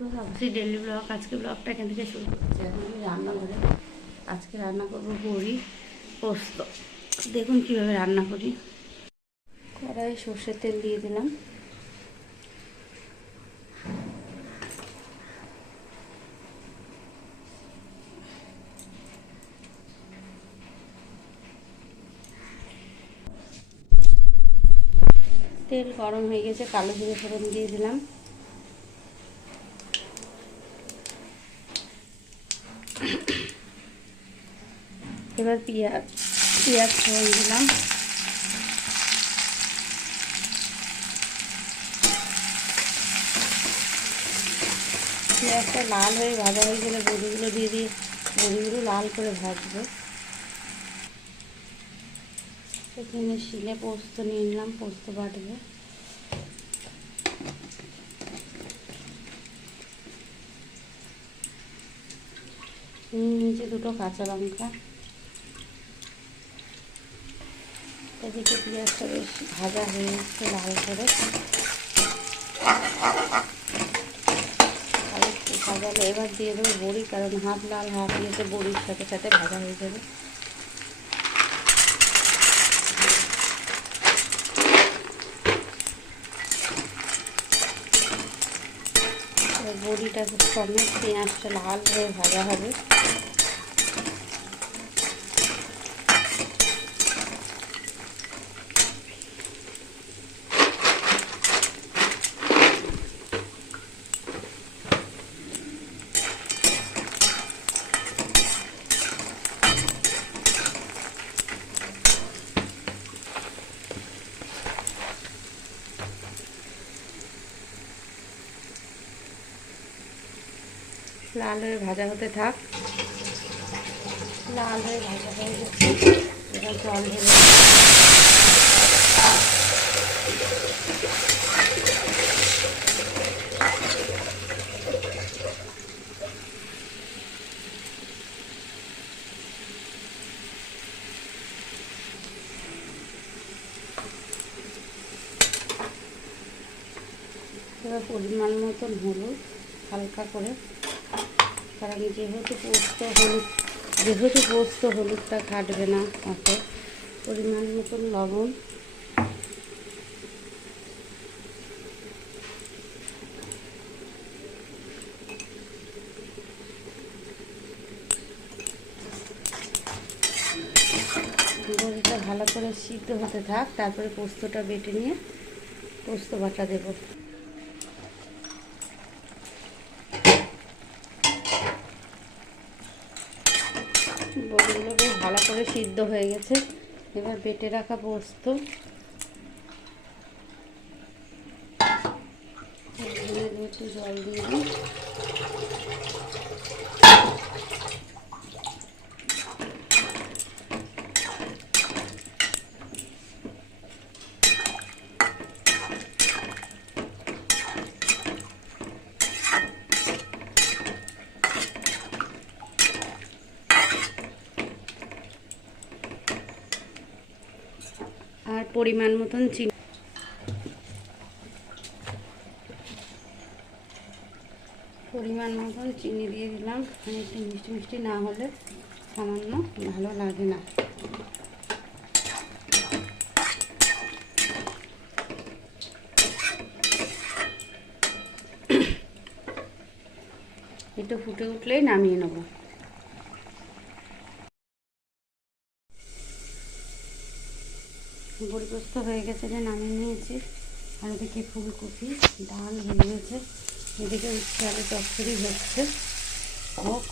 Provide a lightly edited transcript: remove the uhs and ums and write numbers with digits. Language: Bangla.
অবশ্যই ডেলি ব্লগ। আজকে ব্লগটা এখান থেকে শুরু করছি। এখন আমি রান্নাঘরে আজকে রান্না করবো বড়ি পোস্ত। দেখুন কীভাবে রান্না করি। কড়াইয়ে সর্ষের তেল দিয়ে দিলাম। তেল গরম হয়ে গেছে, কালো জিরে ফোড়ন দিয়ে দিলাম। এবার পেঁয়াজ ফোড়ন দিলাম। পেঁয়াজটা লাল হয়ে ভাজা হয়ে গেলে বড়িগুলো দিয়ে বড়িগুলো লাল করে ভাজবো। এখানে শিলে পোস্ত নিয়ে নিলাম, পোস্ত বাটবো। নিচে দুটো কাঁচা লঙ্কা। এদিকে পেঁয়াজটা বেশ ভাজা হয়ে এসছে লাল করে। ভাজালে এবার দিয়ে দেবো বড়ি, কারণ হাফ লাল হাফ ইয়েতে বড়ির সাথে সাথে ভাজা হয়ে যাবে। বড়িটা সমেত পেঁয়াজটা লাল হয়ে ভাজা হবে। লাল হয়ে ভাজা হতে থাক। লাল হয়ে ভাজা হয়ে গেছে, এবার জল ঢেলে এবার পরিমাণ মতন হলুদ হালকা করে, কারণ যেহেতু পোস্ত হলুদটা কাটবে না, অত পরিমাণ মতন লবণ, বড়িটা ভালো করে সিদ্ধ হতে থাক। তারপরে পোস্তটা বেটে নিয়ে পোস্ত বাটা দেব। বড়িগুলো বেশ ভালো করে সিদ্ধ হয়ে গেছে। এবার বেটে রাখা পোস্ত একটু জল দিয়ে দিই। আর পরিমাণ মতন চিনি দিয়ে দিলাম। একটু মিষ্টি মিষ্টি না হলে সামান্য ভালো লাগে না। একটু ফুটে উঠলেই নামিয়ে নেব। বড়ি পোস্ত হয়ে গেছে, যে নামিয়ে নিয়েছি। আর এদিকে ফুলকপি ডাল হয়ে গেছে, এদিকে উচ্ছে আলু চচ্চড়ি হচ্ছে। হোক।